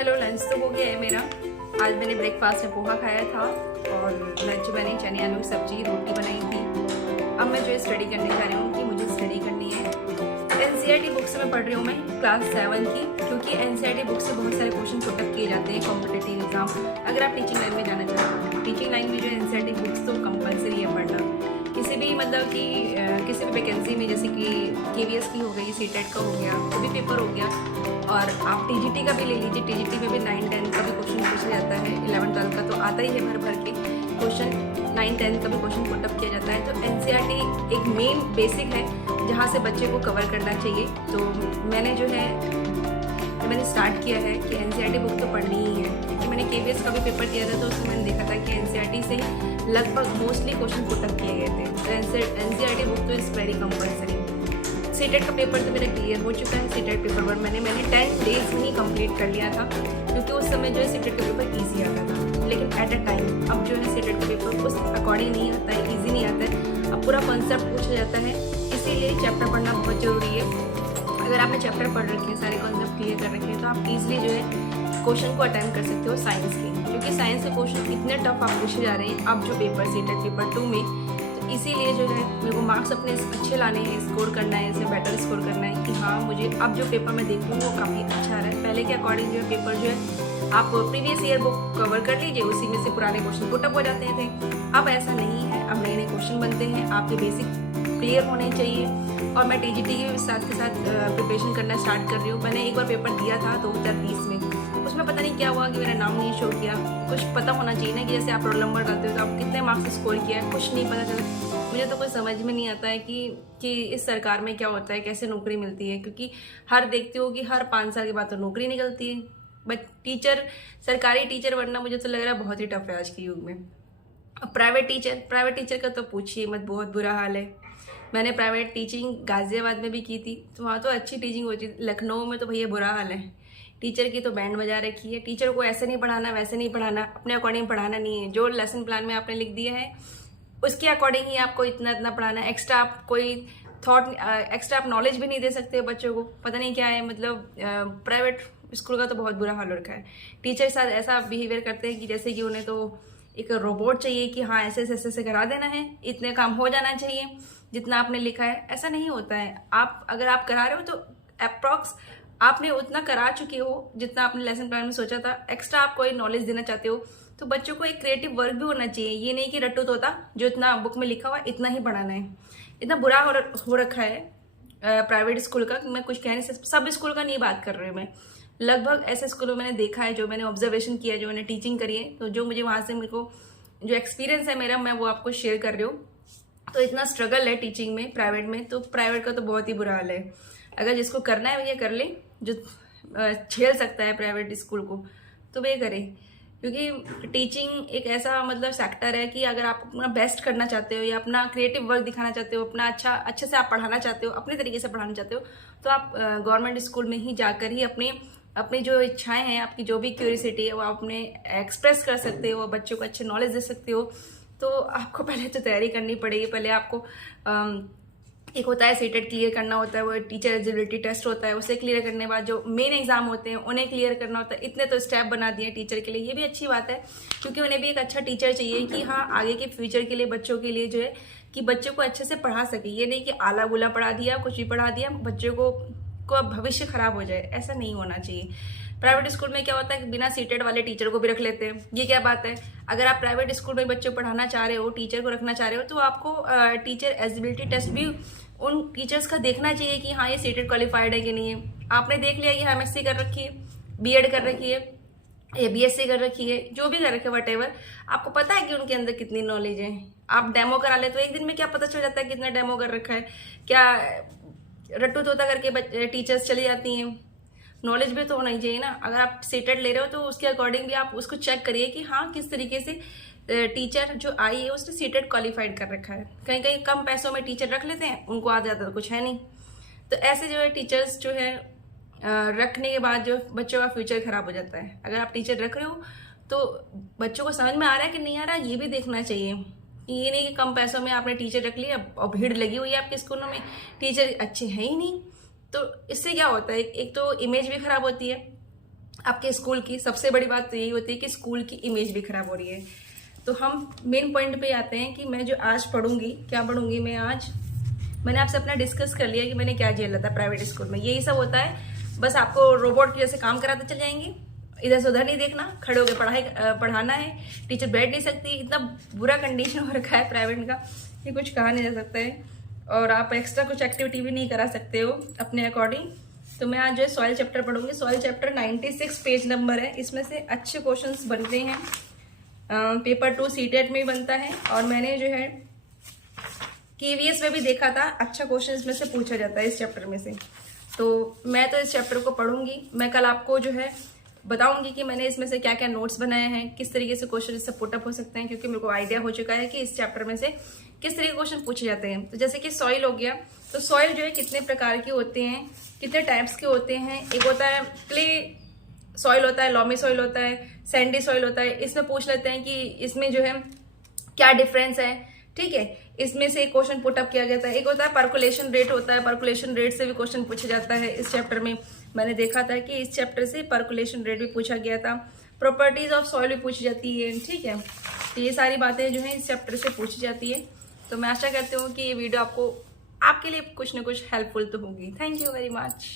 Hello, lunch तो हो गया है मेरा। आज मैंने ब्रेकफास्ट में पोहा खाया था और लंच मैंने चने आलू की सब्जी रोटी बनाई थी। अब मैं जो स्टडी करने जा रही हूँ कि मुझे स्टडी करनी है। एनसीईआरटी बुक से मैं पढ़ रही हूँ, मैं क्लास 7 की, क्योंकि एनसीईआरटी बुक से बहुत सारे क्वेश्चन पुटअप किए जाते हैं कॉम्पिटेटिव एग्जाम। अगर आप टीचिंग लाइन में जाना चाहते हो, टीचिंग लाइन में जो एनसीईआरटी बुक्स तो कंपलसरी है पढ़ना। किसी भी मतलब कि किसी भी वैकेंसी में, जैसे कि केवीएस की हो गई, सीटेट का हो गया, कोई भी पेपर हो गया, और आप टीजीटी का भी ले लीजिए। टीजीटी में भी 9-10 का भी क्वेश्चन पूछा जाता है, 11-12 का तो आता ही है, भर भर के क्वेश्चन 9-10 का भी क्वेश्चन पुटअप किया जाता है। तो एनसीईआरटी एक मेन बेसिक है जहाँ से बच्चे को कवर करना चाहिए। तो मैंने जो है मैंने स्टार्ट किया है कि एनसीईआरटी बुक तो पढ़नी ही है, क्योंकि मैंने केवीएस का भी पेपर दिया था तो उसमें मैंने देखा था कि एनसीईआरटी से लगभग मोस्टली क्वेश्चन पुटअप किए गए थे। तो एनसीईआरटी बुक तो इज़ वेरी कंपल्सरी। सीटेट का पेपर तो मेरा क्लियर हो चुका है। सीटेट पेपर 1 मैंने 10 डेज में ही कंप्लीट कर लिया था, क्योंकि उस समय जो है सीटेट का पेपर ईजी आता था। लेकिन एट अ टाइम अब जो है सीटेट का पेपर उस अकॉर्डिंग नहीं आता है, ईजी नहीं आता है। अब पूरा कॉन्सेप्ट पूछा जाता है, इसीलिए चैप्टर पढ़ना बहुत ज़रूरी है। अगर आपने चैप्टर पढ़ रखे हैं, सारे कॉन्सेप्ट क्लियर कर रखे हैं, तो आप इजीली जो है क्वेश्चन को अटेम्प्ट कर सकते हो साइंस के, क्योंकि साइंस के क्वेश्चन इतने टफ आप पूछे जा रहे हैं अब जो पेपर सीटेट पेपर 2 में। तो इसीलिए जो है मेरे को मार्क्स अपने अच्छे लाने हैं, स्कोर करना है, इसमें बेटर स्कोर करना है कि हाँ मुझे अब जो पेपर मैं देख लूँ वो काफ़ी अच्छा रहा है। पहले के अकॉर्डिंग जो है पेपर जो है आप प्रीवियस ईयर बुक कवर कर लीजिए, उसी में से पुराने क्वेश्चन पुटअप हो जाते थे। अब ऐसा नहीं है, अब नए नए क्वेश्चन बनते हैं, आपके बेसिक क्लियर होने चाहिए। और मैं टीजीटी के साथ प्रिपरेशन करना स्टार्ट कर रही हूँ। मैंने एक बार पेपर दिया था 2020 में, उसमें पता नहीं क्या हुआ कि मेरा नाम नहीं शो किया। कुछ पता होना चाहिए ना कि जैसे आप रोल नंबर डालते हो तो आप कितने मार्क्स स्कोर किया है, कुछ नहीं पता चला। मुझे तो कुछ समझ में नहीं आता है कि इस सरकार में क्या होता है, कैसे नौकरी मिलती है, क्योंकि हर देखती हो कि हर 5 साल के बाद तो नौकरी निकलती है। बट सरकारी टीचर बनना मुझे तो लग रहा है बहुत ही टफ है आज के युग में। अब प्राइवेट टीचर का तो पूछिए मत, बहुत बुरा हाल है। मैंने प्राइवेट टीचिंग गाजियाबाद में भी की थी, तो वहाँ तो अच्छी टीचिंग होती थी। लखनऊ में तो भैया बुरा हाल है, टीचर की तो बैंड बजा रखी है। टीचर को ऐसे नहीं पढ़ाना, वैसे नहीं पढ़ाना, अपने अकॉर्डिंग पढ़ाना नहीं है। जो लेसन प्लान में आपने लिख दिया है उसके अकॉर्डिंग ही आपको इतना पढ़ाना है। एक्स्ट्रा आप कोई एक्स्ट्रा आप नॉलेज भी नहीं दे सकते हो बच्चों को, पता नहीं क्या है। मतलब प्राइवेट स्कूल का तो बहुत बुरा हाल हो रखा है। टीचर के साथ ऐसा बिहेवियर करते हैं कि जैसे कि उन्हें तो एक रोबोट चाहिए कि हाँ ऐसे करा देना है, इतने काम हो जाना चाहिए जितना आपने लिखा है। ऐसा नहीं होता है। अगर आप करा रहे हो तो अप्रॉक्स आपने उतना करा चुके हो जितना आपने लेसन प्लान में सोचा था। एक्स्ट्रा आप कोई नॉलेज देना चाहते हो तो बच्चों को एक क्रिएटिव वर्क भी होना चाहिए। ये नहीं कि रट्टू तोता जो इतना बुक में लिखा हुआ इतना ही पढ़ाना है। इतना बुरा हो रखा है प्राइवेट स्कूल का, मैं कुछ कह नहीं सकती। सब स्कूल का नहीं बात कर रही हूँ मैं, लगभग ऐसे स्कूलों मैंने देखा है, जो मैंने ऑब्जर्वेशन किया है, जो मैंने टीचिंग करी है, तो जो मुझे वहाँ से मेरे को जो एक्सपीरियंस है मेरा, मैं वो आपको शेयर कर रही हूँ। तो इतना स्ट्रगल है टीचिंग में प्राइवेट में, तो प्राइवेट का तो बहुत ही बुरा हाल है। अगर जिसको करना है भैया कर ले, जो झेल सकता है प्राइवेट स्कूल को तो वे करे, क्योंकि टीचिंग एक ऐसा मतलब सेक्टर है कि अगर आप अपना बेस्ट करना चाहते हो या अपना क्रिएटिव वर्क दिखाना चाहते हो, अपना अच्छे से आप पढ़ाना चाहते हो, अपने तरीके से पढ़ाना चाहते हो, तो आप गवर्नमेंट स्कूल में ही जाकर ही अपनी जो इच्छाएं हैं, आपकी जो भी क्यूरियोसिटी है वो आप अपने एक्सप्रेस कर सकते हो, बच्चों को अच्छे नॉलेज दे सकते हो। तो आपको पहले तो तैयारी करनी पड़ेगी। पहले आपको एक होता है सीटेट क्लियर करना होता है, वो टीचर एलिजिबिलिटी टेस्ट होता है, उसे क्लियर करने के बाद जो मेन एग्जाम होते हैं उन्हें क्लियर करना होता है। इतने तो स्टेप बना दिए टीचर के लिए, ये भी अच्छी बात है, क्योंकि उन्हें भी एक अच्छा टीचर चाहिए कि हाँ आगे के फ्यूचर के लिए, बच्चों के लिए जो है कि बच्चों को अच्छे से पढ़ा सके। ये नहीं कि आला गुला पढ़ा दिया, कुछ भी पढ़ा दिया, बच्चों को भविष्य खराब हो जाए, ऐसा नहीं होना चाहिए। प्राइवेट स्कूल में क्या होता है कि बिना सीटेड वाले टीचर को भी रख लेते हैं। ये क्या बात है? अगर आप प्राइवेट स्कूल में बच्चों को पढ़ाना चाह रहे हो, टीचर को रखना चाह रहे हो, तो आपको टीचर एलिजिबिलिटी टेस्ट भी उन टीचर्स का देखना चाहिए कि हाँ ये सीटेड क्वालिफाइड है कि नहीं है। आपने देख लिया कि एमएससी कर रखी है, बीएड कर रखी है या बीएससी कर रखी है, जो भी कर रखे है वटेवर, आपको पता है कि उनके अंदर कितनी नॉलेज है। आप डेमो करा ले तो एक दिन में क्या पता चल जाता है कितना डेमो कर रखा है। क्या रट्टू तोता करके टीचर्स चली जाती हैं? नॉलेज भी तो होना ही चाहिए ना। अगर आप सीटेड ले रहे हो तो उसके अकॉर्डिंग भी आप उसको चेक करिए कि हाँ किस तरीके से टीचर जो आई है उसने सीटेड क्वालिफाइड कर रखा है। कहीं कहीं कम पैसों में टीचर रख लेते हैं, उनको आ जाता तो कुछ है नहीं। तो ऐसे जो है टीचर्स जो है रखने के बाद जो बच्चों का फ्यूचर खराब हो जाता है। अगर आप टीचर रख रहे हो तो बच्चों को समझ में आ रहा है कि नहीं आ रहा, ये भी देखना चाहिए। ये नहीं कि कम पैसों में आपने टीचर रख लिया और भीड़ लगी हुई है आपके स्कूलों में, टीचर अच्छे हैं ही नहीं, तो इससे क्या होता है, एक तो इमेज भी खराब होती है, आपके स्कूल की सबसे बड़ी बात तो यही होती है कि स्कूल की इमेज भी खराब हो रही है। तो हम मेन पॉइंट पे आते हैं कि मैं जो आज पढ़ूंगी, क्या पढ़ूंगी मैं आज। मैंने आपसे अपना डिस्कस कर लिया कि मैंने क्या झेला था प्राइवेट स्कूल में। यही सब होता है, बस आपको रोबोट की जैसे काम कराते चले जाएंगे, इधर से उधर नहीं देखना, खड़े होकर पढ़ाना है, टीचर बैठ नहीं सकती। इतना बुरा कंडीशन हो रखा है प्राइवेट का कि कुछ कहा नहीं जा सकता है। और आप एक्स्ट्रा कुछ एक्टिविटी भी नहीं करा सकते हो अपने अकॉर्डिंग। तो मैं आज जो है सॉइल चैप्टर पढ़ूंगी। सॉइल चैप्टर 96 पेज नंबर है। इसमें से अच्छे क्वेश्चंस बनते हैं, पेपर 2 सीटेट में भी बनता है। और मैंने जो है KVS में भी देखा था, अच्छा क्वेश्चन इसमें से पूछा जाता है इस चैप्टर में से। तो मैं तो इस चैप्टर को पढ़ूंगी। मैं कल आपको जो है बताऊंगी कि मैंने इसमें से क्या क्या नोट्स बनाए हैं, किस तरीके से क्वेश्चन इससे पुटअप हो सकते हैं, क्योंकि मेरे को आइडिया हो चुका है कि इस चैप्टर में से किस तरीके के क्वेश्चन पूछे जाते हैं। तो जैसे कि सॉइल हो गया, तो सॉइल जो है कितने प्रकार के होते हैं, कितने टाइप्स के होते हैं। एक होता है क्ले सॉइल होता है, लॉमी सॉइल होता है, सैंडी सॉइल होता है। इसमें पूछ लेते हैं कि इसमें जो है क्या डिफरेंस है, ठीक है। इसमें से एक क्वेश्चन पुटअप किया जाता है। एक होता है पर्कुलेशन रेट होता है, पर्कुलेशन रेट से भी क्वेश्चन पूछा जाता है इस चैप्टर में। मैंने देखा था कि इस चैप्टर से पर्कुलेशन रेट भी पूछा गया था, प्रॉपर्टीज ऑफ सॉइल भी पूछी जाती है, ठीक है। तो ये सारी बातें जो है इस चैप्टर से पूछी जाती है। तो मैं आशा करती हूँ कि ये वीडियो आपको आपके लिए कुछ ना कुछ हेल्पफुल तो होगी। Thank you very much.